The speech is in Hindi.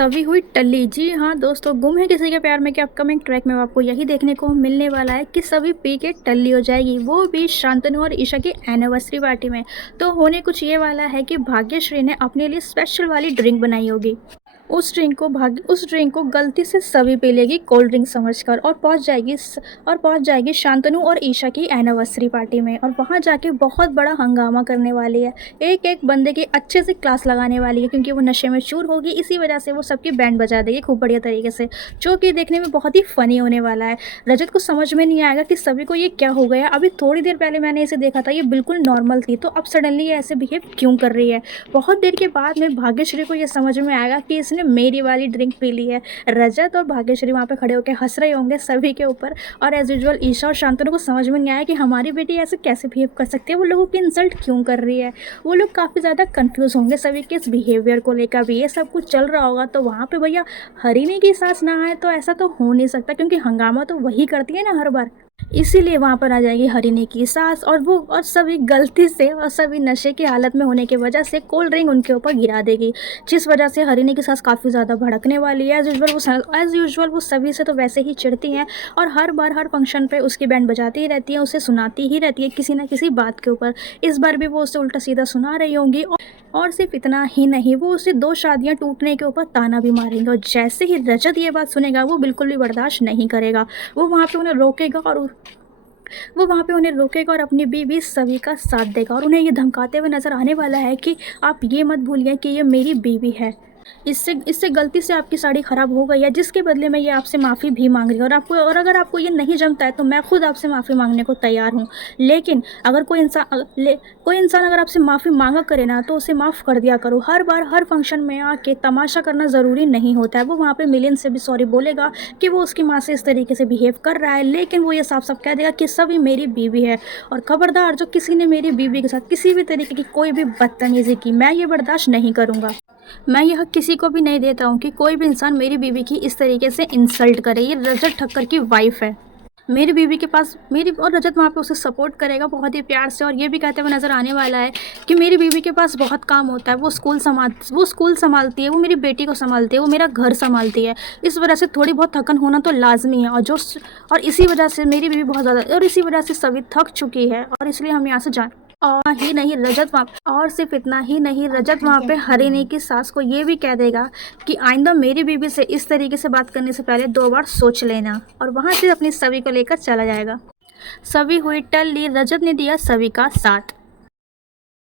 सभी हुई टल्ली। जी हाँ दोस्तों, गुम है किसी के प्यार में के अपकमिंग ट्रैक में आपको यही देखने को मिलने वाला है कि सभी पी के टल्ली हो जाएगी, वो भी शांतनु और ईशा की एनिवर्सरी पार्टी में। तो होने कुछ ये वाला है कि भाग्यश्री ने अपने लिए स्पेशल वाली ड्रिंक बनाई होगी। उस ड्रिंक को गलती से सभी पी लेगी कोल्ड ड्रिंक समझकर, और पहुंच जाएगी शांतनु और ईशा की एनिवर्सरी पार्टी में, और वहां जाके बहुत बड़ा हंगामा करने वाली है। एक एक बंदे की अच्छे से क्लास लगाने वाली है, क्योंकि वो नशे में चूर होगी। इसी वजह से वो सबकी बैंड बजा देगी खूब बढ़िया तरीके से, जो कि देखने में बहुत ही फनी होने वाला है। रजत को समझ में नहीं आएगा कि सभी को ये क्या हो गया। अभी थोड़ी देर पहले मैंने इसे देखा था, ये बिल्कुल नॉर्मल थी, तो अब सडनली ये ऐसे बिहेव क्यों कर रही है। बहुत देर के बाद में भाग्यश्री को ये समझ में आएगा कि इसने मेरी वाली ड्रिंक पी ली है। रजत और भाग्यश्री वहाँ पे खड़े होकर हंस रहे होंगे सभी के ऊपर, और एज यूजुअल ईशा और शांतनु को समझ में नहीं आया कि हमारी बेटी ऐसे कैसे बिहेव कर सकती है, वो लोगों की इंसल्ट क्यों कर रही है। वो लोग काफ़ी ज़्यादा कंफ्यूज होंगे सभी के इस बिहेवियर को लेकर भी। ये सब कुछ चल रहा होगा तो वहाँ पे भैया हरिणी की सास ना आए तो ऐसा तो हो नहीं सकता, क्योंकि हंगामा तो वही करती है ना हर बार। इसीलिए वहाँ पर आ जाएगी हरिणी की सास, और सभी गलती से और सभी नशे की हालत में होने की वजह से कोल्ड ड्रिंक उनके ऊपर गिरा देगी, जिस वजह से हरिणी की सास काफ़ी ज़्यादा भड़कने वाली है। एज़ यूजुअल वो सभी से तो वैसे ही चिढ़ती हैं, और हर बार हर फंक्शन पे उसकी बैंड बजाती ही रहती है, उसे सुनाती ही रहती है किसी ना किसी बात के ऊपर। इस बार भी वो उसे उल्टा सीधा सुना रही होंगी, और सिर्फ इतना ही नहीं, वो उसे 2 शादियां टूटने के ऊपर ताना भी मारेंगे। और जैसे ही रजत ये बात सुनेगा, वो बिल्कुल भी बर्दाश्त नहीं करेगा। वो वहाँ पे उन्हें रोकेगा, और अपनी बीवी सभी का साथ देगा, और उन्हें ये धमकाते हुए नजर आने वाला है कि आप ये मत भूलिए कि ये मेरी बीवी है। इससे गलती से आपकी साड़ी ख़राब हो गई है, जिसके बदले में ये आपसे माफ़ी भी मांग रही है। और अगर आपको ये नहीं जमता है तो मैं खुद आपसे माफ़ी मांगने को तैयार हूँ। लेकिन अगर कोई इंसान अगर आपसे माफ़ी मांगा करे ना, तो उसे माफ़ कर दिया करो। हर बार हर फंक्शन में आके तमाशा करना ज़रूरी नहीं होता है। वो वहाँ पे मिलियन से भी सॉरी बोलेगा कि वो उसकी माँ से इस तरीके से बिहेव कर रहा है, लेकिन वो ये साफ साफ कह देगा कि सभी मेरी बीवी है, और खबरदार जो किसी ने मेरी बीवी के साथ किसी भी तरीके की कोई भी बदतमीज़ी की, मैं ये बर्दाश्त नहीं करूँगा। मैं यह किसी को भी नहीं देता हूँ कि कोई भी इंसान मेरी बीवी की इस तरीके से इंसल्ट करे। ये रजत ठक्कर की वाइफ है, मेरी बीवी के पास मेरी, और रजत वहाँ पे उसे सपोर्ट करेगा बहुत ही प्यार से, और ये भी कहते हुए नज़र आने वाला है कि मेरी बीवी के पास बहुत काम होता है, वो स्कूल संभालती है, वो मेरी बेटी को संभालती है, वो मेरा घर संभालती है। इस वजह से थोड़ी बहुत थकन होना तो लाजमी है, और इसी वजह से मेरी बीवी बहुत ज़्यादा, और इसी वजह से सभी थक चुकी है, और इसलिए हम यहाँ से जाए। और सिर्फ इतना ही नहीं, रजत वहाँ पे हरिणी की सास को ये भी कह देगा कि आइंदा मेरी बीवी से इस तरीके से बात करने से पहले 2 बार सोच लेना, और वहाँ से अपनी सभी को लेकर चला जाएगा। सभी हुई टल्ली, रजत ने दिया सभी का साथ।